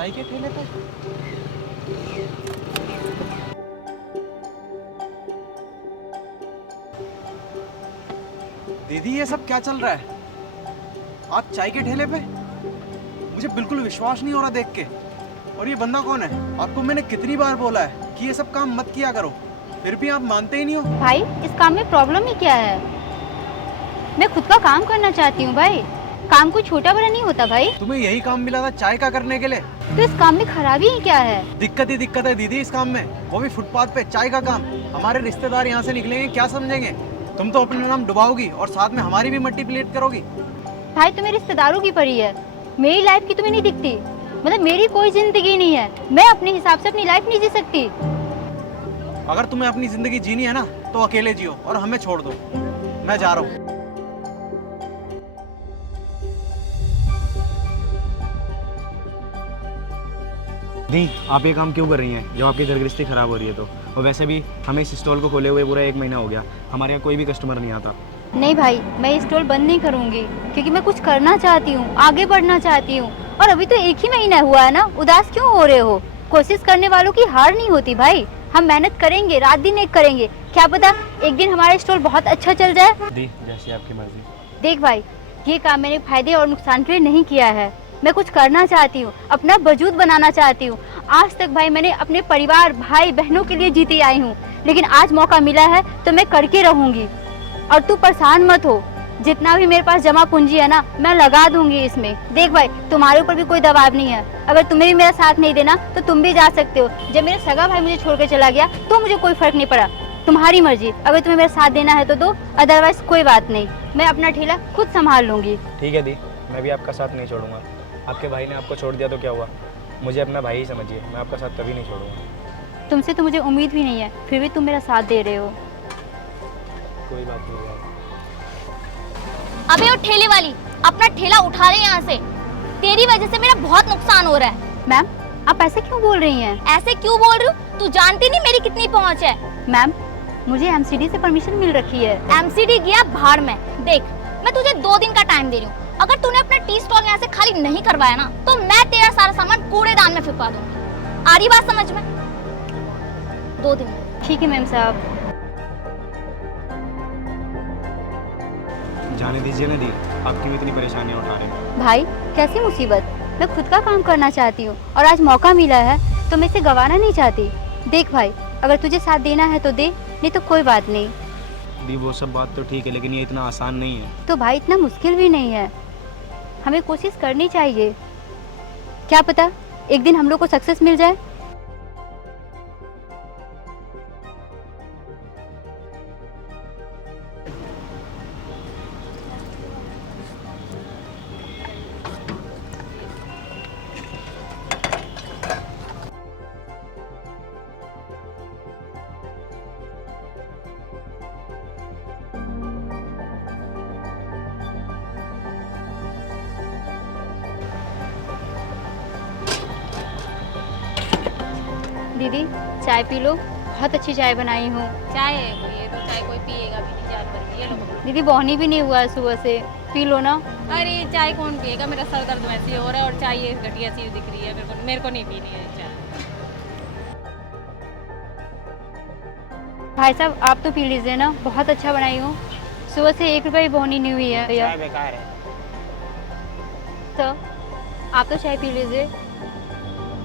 चाय के ठेले पे। दीदी ये सब क्या चल रहा है? आप चाय के ठेले पे? मुझे बिल्कुल विश्वास नहीं हो रहा देख के। और ये बंदा कौन है? आपको मैंने कितनी बार बोला है कि ये सब काम मत किया करो, फिर भी आप मानते ही नहीं हो। भाई इस काम में प्रॉब्लम ही क्या है? मैं खुद का काम करना चाहती हूँ भाई। काम कोई छोटा बड़ा नहीं होता भाई। तुम्हें यही काम मिला था चाय का करने के लिए? तो इस काम में खराबी ही क्या है? दिक्कत ही दिक्कत है दीदी इस काम में, वो भी फुटपाथ पे चाय का काम। हमारे रिश्तेदार यहाँ से निकलेंगे क्या समझेंगे? तुम तो अपना नाम डुबाओगी और साथ में हमारी भी मट्टी प्लेट करोगी। भाई तुम्हें रिश्तेदारों की पड़ी है, मेरी लाइफ की तुम्हें नहीं दिखती। मतलब मेरी कोई जिंदगी नहीं है, मैं अपने हिसाब से अपनी लाइफ नहीं जी सकती। अगर तुम्हें अपनी जिंदगी जीनी है ना तो अकेले जियो और हमें छोड़ दो। मैं जा रहा हूँ। नहीं, आप ये काम क्यों कर रही हैं जब आपकी घर गृहस्थी खराब हो रही है तो? और वैसे भी हमें इस स्टॉल को खोले हुए पूरा 1 महीना हो गया, हमारे यहाँ कोई भी कस्टमर नहीं आता। नहीं भाई, मैं ये स्टॉल बंद नहीं करूंगी क्योंकि मैं कुछ करना चाहती हूँ, आगे बढ़ना चाहती हूँ। और अभी तो 1 ही महीना हुआ है ना, उदास क्यों हो रहे हो? कोशिश करने वालों की हार नहीं होती भाई। हम मेहनत करेंगे, रात दिन एक करेंगे, क्या पता एक दिन हमारा स्टॉल बहुत अच्छा चल जाए। दी जैसी आपकी मर्जी। देख भाई, ये काम मैंने फायदे और नुकसान के लिए नहीं किया है। मैं कुछ करना चाहती हूँ, अपना वजूद बनाना चाहती हूँ। आज तक भाई मैंने अपने परिवार, भाई बहनों के लिए जीती आई हूँ, लेकिन आज मौका मिला है तो मैं करके रहूंगी। और तू परेशान मत हो, जितना भी मेरे पास जमा पूंजी है ना, मैं लगा दूंगी इसमें। देख भाई, तुम्हारे ऊपर भी कोई दबाव नहीं है। अगर तुम्हें भी मेरा साथ नहीं देना तो तुम भी जा सकते हो। जब मेरा सगा भाई मुझे छोड़ के चला गया तो मुझे कोई फर्क नहीं पड़ा। तुम्हारी मर्जी, अगर तुम्हें मेरा साथ देना है तो दो, अदरवाइज कोई बात नहीं। मैं अपना ठेला खुद संभाल लूंगी। ठीक है दी, मैं भी आपका साथ नहीं छोड़ूंगा। आपके भाई ने आपको छोड़ दिया तो क्या हुआ? मुझे अपना भाई ही समझिए, मैं आपका साथ कभी नहीं छोड़ूंगा। तुमसे तो मुझे उम्मीद भी नहीं है, फिर भी तुम मेरा साथ दे रहे हो। कोई बात नहीं यार। अबे वो ठेले वाली, अपना ठेला उठा ले यहाँ से। तेरी वजह से मेरा बहुत नुकसान हो रहा है। मैम, आप ऐसे क्यों बोल रही हैं? ऐसे क्यों बोल रही हूँ? तू जानती नहीं मेरी कितनी पहुँच है। मैम, मुझे एमसीडी से परमिशन मिल रखी है। एमसीडी गया भाड़ में। देख, मैं तुझे 2 दिन का टाइम दे रही हूँ। अगर तूने अपना टी स्टॉल यहाँ से खाली नहीं करवाया ना, तो मैं तेरा सारा सामान कूड़ेदान में फेंकवा दूंगी। आ रही बात समझ में? 2 दिन में। ठीक है मैम साहब। जाने दीजिए ना दी, आप क्यों इतनी परेशानियां उठा रहे हैं? भाई कैसी मुसीबत, मैं खुद का काम करना चाहती हूँ और आज मौका मिला है तो मैं इसे गंवाना नहीं चाहती। देख भाई, अगर तुझे साथ देना है तो दे, नहीं तो कोई बात नहीं। दी वो सब बात तो ठीक है, लेकिन ये इतना आसान नहीं है। तो भाई इतना मुश्किल भी नहीं है, हमें कोशिश करनी चाहिए। क्या पता एक दिन हम लोग को सक्सेस मिल जाए। दीदी चाय पी लो, बहुत अच्छी चाय बनाई हूँ। चाय है ये तो, चाय कोई पिएगा भी नहीं जानवर। ये लो। दीदी बहनी भी नहीं हुआ है सुबह से, पी लो ना। अरे चाय कौन पिएगा? मेरा सर दर्द वैसे हो रहा है और चाय ये घटिया चीज दिख रही है। मेरे को नहीं पीनी है चाय। भाई साहब आप तो पी लीजिए ना, बहुत अच्छा बनाई हूँ। सुबह से 1 रुपया भी बहनी नहीं हुई है भैया। चाय बेकार है। तो आप तो चाय पी लीजिए।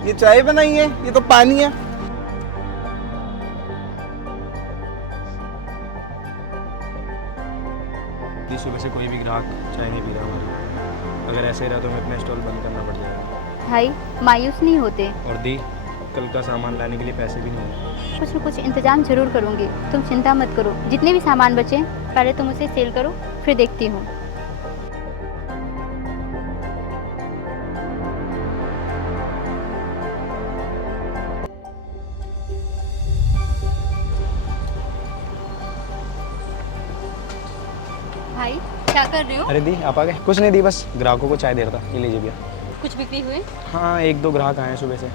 ये चाय बनाई है, ये तो पानी है। दी सुबह से कोई भी ग्राहक चाय नहीं पी रहा हमारा। अगर ऐसे रहा तो हमें अपना स्टॉल बंद करना पड़ जाएगा। भाई मायूस नहीं होते, और दी कल का सामान लाने के लिए पैसे भी नहीं है। कुछ न कुछ इंतजाम जरूर करूँगी, तुम चिंता मत करो। जितने भी सामान बचे पहले तुम उसे सेल करो, फिर देखती हूँ। भाई क्या कर रहे हो? अरे दी आप आ गए? कुछ नहीं दी, बस ग्राहकों को चाय दे रहा था। ये लीजिए भैया। कुछ बिक्री हुई? हाँ 1-2 ग्राहक आए हैं सुबह से।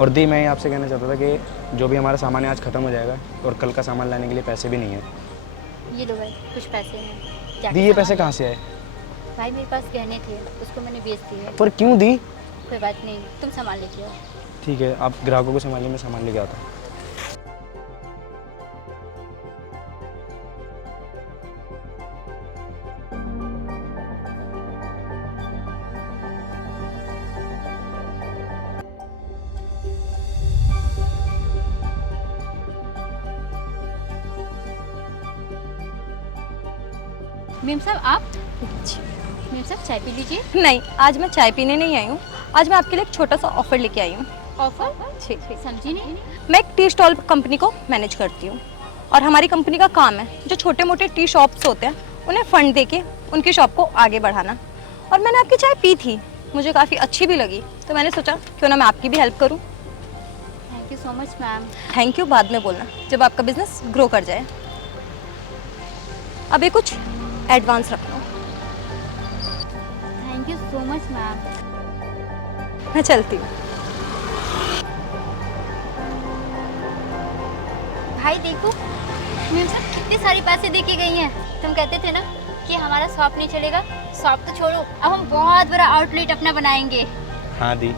और दी मैं आपसे कहना चाहता था कि जो भी हमारा सामान है आज ख़त्म हो जाएगा और कल का सामान लाने के लिए पैसे भी नहीं है। ये लो भाई, कुछ पैसे हैं। दी ये पैसे कहाँ से आए? भाई मेरे पास गहने थे, उसको मैंने बेच दिए। पर क्यों दी? कोई बात नहीं, तुम सामान लेके आओ। ठीक है, आप ग्राहकों को संभालिए, मैं सामान लेके आता हूँ। मेम साहब आप? मेम साहब चाय पी लीजिए। नहीं, आज मैं चाय पीने नहीं आई हूँ। आज मैं आपके लिए एक छोटा सा ऑफर लेके आई हूँ। ऑफर? समझी नहीं। मैं एक टी स्टॉल कंपनी को मैनेज करती हूँ और हमारी कंपनी का काम है जो छोटे मोटे टी शॉप्स होते हैं उन्हें फंड देके उनकी शॉप को आगे बढ़ाना। और मैंने आपकी चाय पी थी, मुझे काफ़ी अच्छी भी लगी, तो मैंने सोचा क्यों ना मैं आपकी भी हेल्प करूँ। Thank you so much ma'am. Thank you बाद में बोलना, जब आपका बिजनेस ग्रो कर जाए। अभी कुछ एडवांस रख लो। Thank you so much ma'am. मैं चलती हूँ। भाई देखो, मेम साहब कितने सारे पैसे दे के गई हैं। तुम कहते थे ना कि हमारा शॉप नहीं चलेगा। शॉप तो छोड़ो, अब हम बहुत बड़ा आउटलेट अपना बनाएंगे। हाँ दी,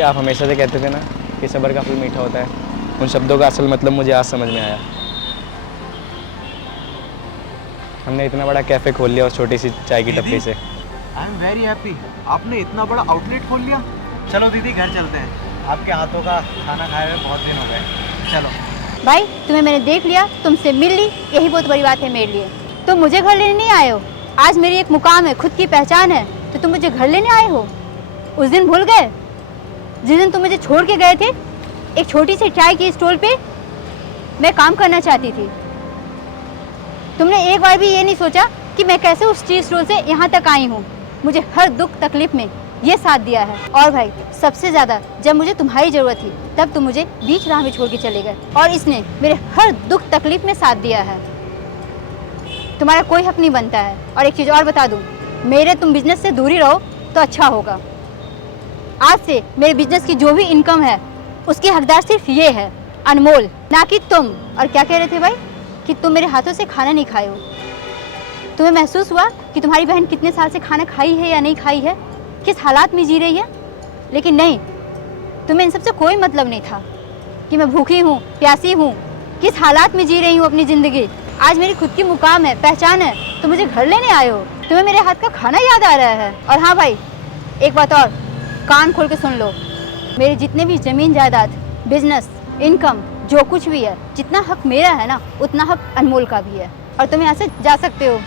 आप हमेशा से कहते थे ना कि सब्र का फल मीठा होता है। उन शब्दों का असल मतलब मुझे आज समझ में आया। हमने इतना बड़ा कैफ़े खोल लिया उस छोटी सी चाय की टपरी से। I am very happy. आपने इतना बड़ा आउटलेट खोल लिया। चलो दीदी घर चलते हैं, आपके हाथों का खाना खाए हुए बहुत दिन हो गए। चलो भाई तुम्हें मैंने देख लिया, तुमसे मिल ली, यही बहुत बड़ी बात है मेरे लिए। तुम मुझे घर लेने नहीं आए हो। आज मेरी एक मुकाम है, खुद की पहचान है, तो तुम मुझे घर लेने आए हो। उस दिन भूल गए जिस दिन तुम मुझे छोड़ के गए थे एक छोटी सी चाय की स्टॉल पे मैं काम करना चाहती थी। तुमने एक बार भी ये नहीं सोचा कि मैं कैसे उस टी स्टॉल से यहाँ तक आई हूँ। मुझे हर दुख तकलीफ में ये साथ दिया है। और भाई सबसे ज़्यादा जब मुझे तुम्हारी ज़रूरत थी तब तुम मुझे बीच राह में छोड़ के चले गए, और इसने मेरे हर दुख तकलीफ में साथ दिया है। तुम्हारा कोई हक नहीं बनता है। और एक चीज़ और बता दूँ, मेरे तुम बिजनेस से दूरी रहो तो अच्छा होगा। आज से मेरे बिजनेस की जो भी इनकम है उसकी हकदार सिर्फ ये है, अनमोल, ना कि तुम। और क्या कह रहे थे भाई कि तुम मेरे हाथों से खाना नहीं खाए हो। तुम्हें महसूस हुआ कि तुम्हारी बहन कितने साल से खाना खाई है या नहीं खाई है, किस हालात में जी रही है। लेकिन नहीं, तुम्हें इन सब से कोई मतलब नहीं था कि मैं भूखी हूँ, प्यासी हूँ, किस हालात में जी रही हूँ अपनी ज़िंदगी। आज मेरी खुद की मुकाम है, पहचान है, तो मुझे घर लेने आए हो। तुम्हें मेरे हाथ का खाना याद आ रहा है। और हाँ भाई, एक बात और, कान खोल के सुन लो। मेरे जितने भी ज़मीन जायदाद, बिजनेस, इनकम, जो कुछ भी है, जितना हक मेरा है ना उतना हक अनमोल का भी है। और तुम यहाँ से जा सकते हो।